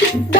Bye.